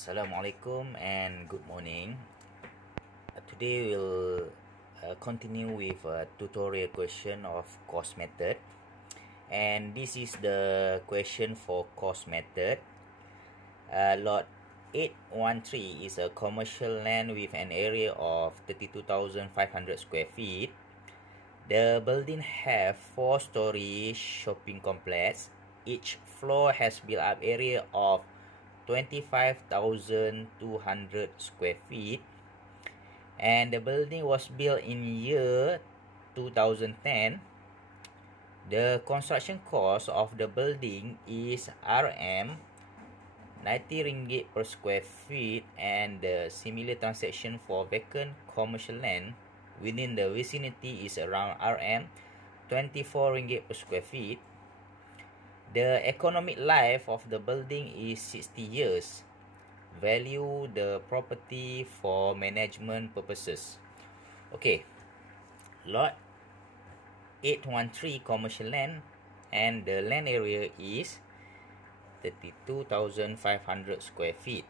Assalamualaikum and good morning. Today we'll continue with a tutorial question of cost method, and this is the question for cost method. Lot 813 is a commercial land with an area of 32,500 square feet. The building have 4-story shopping complex. Each floor has built-up area of 25,200 square feet, and the building was built in year 2010. The construction cost of the building is Rm 90 ringgit per square feet, and the similar transaction for vacant commercial land within the vicinity is around Rm 24 ringgit per square feet. The economic life of the building is 60 years. Value the property for management purposes. Okay, lot 813 commercial land, and the land area is 32,500 square feet.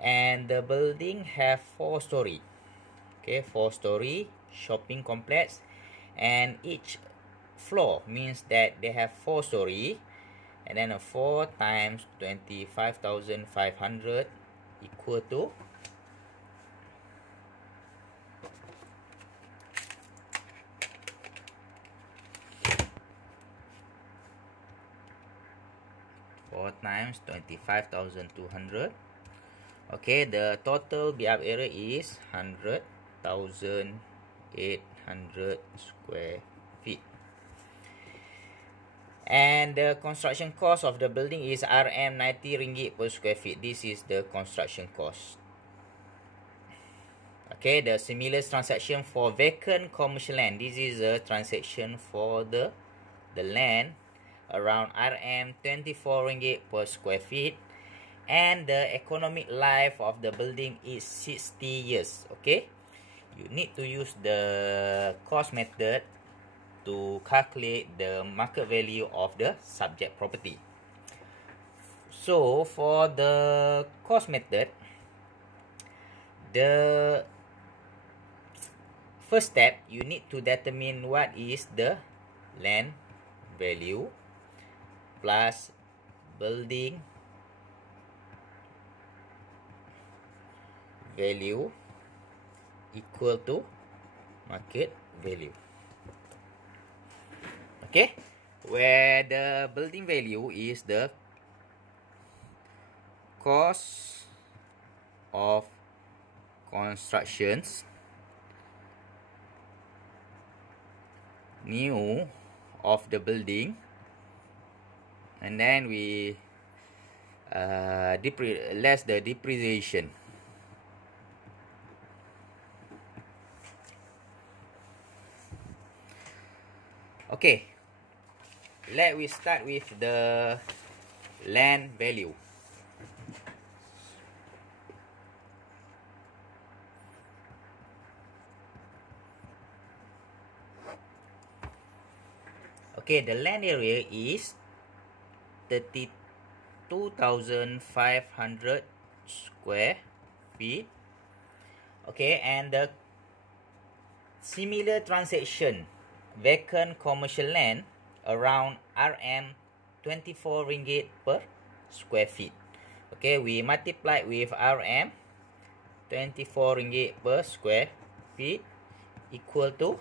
And the building have 4-story. Okay, 4-story shopping complex, and each floor means that they have 4-story, and then a 4 times 25,500 equal to 4 times 25,200. Okay, the total built-up area is 100,800 square feet. And the construction cost of the building is Rm 90 ringgit per square feet. This is the construction cost. Okay, the similar transaction for vacant commercial land. This is a transaction for the land around Rm 24 ringgit per square feet, and the economic life of the building is 60 years. Okay, you need to use the cost method to calculate the market value of the subject property. So for the cost method, the first step, you need to determine what is the land value plus building value equal to market value. Okay, where the building value is the cost of constructions new of the building, and then we less the depreciation. Okay, let we start with the land value. Okay, the land area is 32,500 square feet. Okay, and the similar transaction vacant commercial land around Rm 24 ringgit per square feet. Okay, we multiply with Rm 24 ringgit per square feet equal to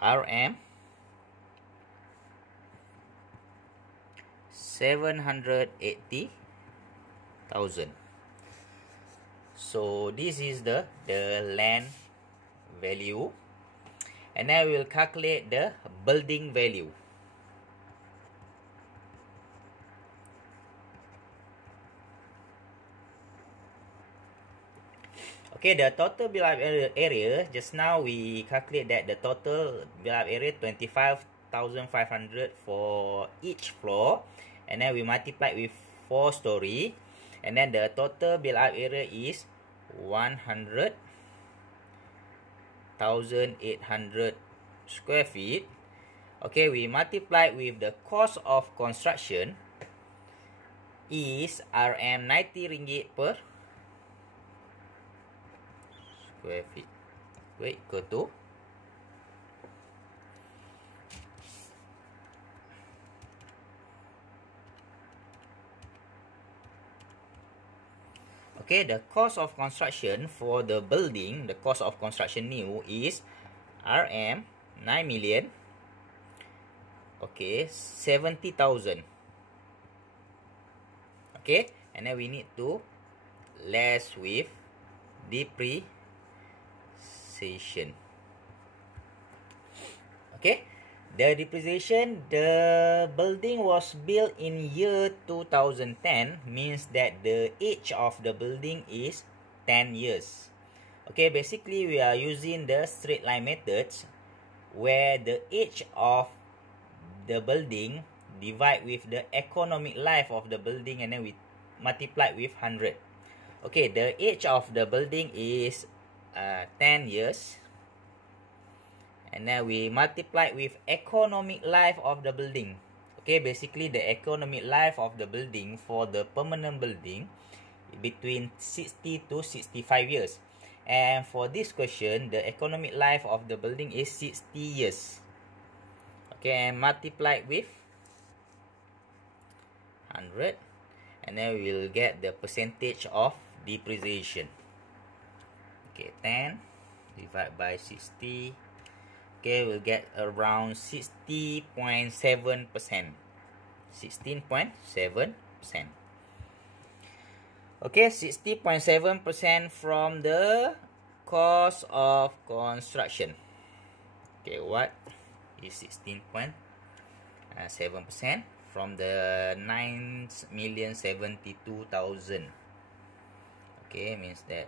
Rm 780,000. So this is the land value, and then we will calculate the building value. Okay, the total built-up area, just now we calculate that the total built-up area 25,500 for each floor, and then we multiply with 4-story, and then the total built-up area is 100 1,800 square feet. Okay, we multiply with the cost of construction is RM 90 ringgit per square feet. Wait, equal to okay, the cost of construction for the building, the cost of construction new is RM 9 million. Okay, 70,000. Okay, and then we need to less with depreciation. Okay, the depreciation, the building was built in year 2010, means that the age of the building is 10 years. Okay, basically we are using the straight line methods where the age of the building divide with the economic life of the building and then we multiply with 100. Okay, the age of the building is 10 years. And then we multiply with economic life of the building. Okay, basically the economic life of the building for the permanent building between 60 to 65 years. And for this question, the economic life of the building is 60 years. Okay, and multiply with 100. And then we'll get the percentage of depreciation. Okay, 10 divided by 60. Okay, we'll get around 60.7%. 16.7%. Okay, 60.7% from the cost of construction. Okay, what is 16.7% from the 9,072,000? Okay, means that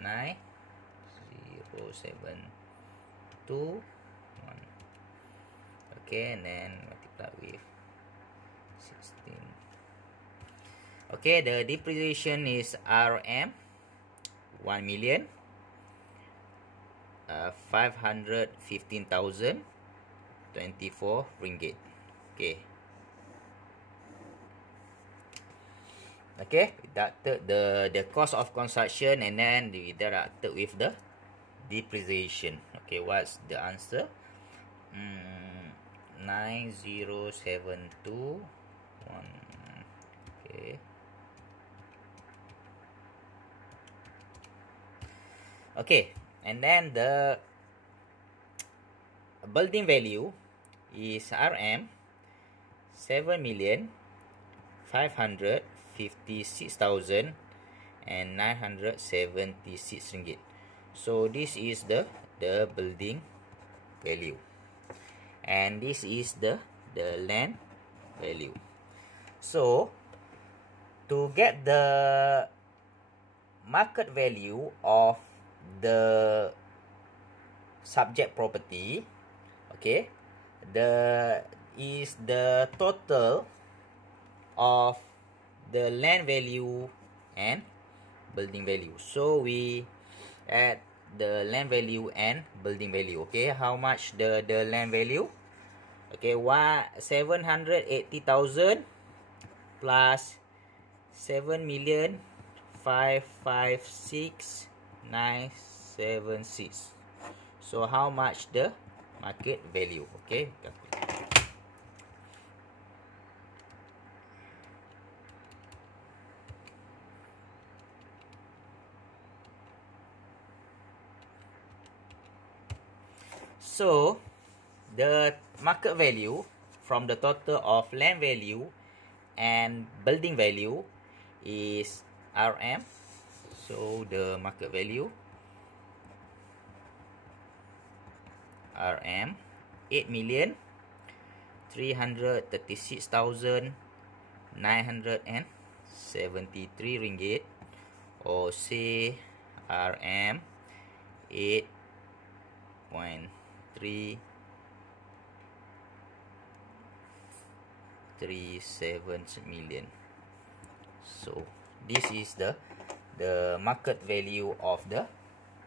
9,072,1. Okay, and then multiply with 16. Okay, the depreciation is RM 1 million 515,024 ringgit. Okay. Okay, we deducted the cost of construction and then we deducted with the depreciation. Okay, what's the answer? 9,072,1. Okay. Okay, and then the building value is RM 7,556,976 ringgit. So this is the building value, and this is the land value. So to get the market value of the subject property, okay, the total of the land value and building value. So we add the land value and building value. Okay, how much the land value? Okay, 780,000 plus 7,556,976. So how much the market value? Okay, so the market value from the total of land value and building value is RM. So the market value RM 8,336,973 ringgit, or say RM 8.337 million. So this is the market value of the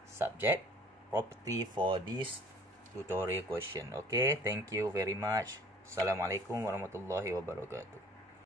subject property for this tutorial question. Okay, thank you very much. Assalamualaikum warahmatullahi wabarakatuh.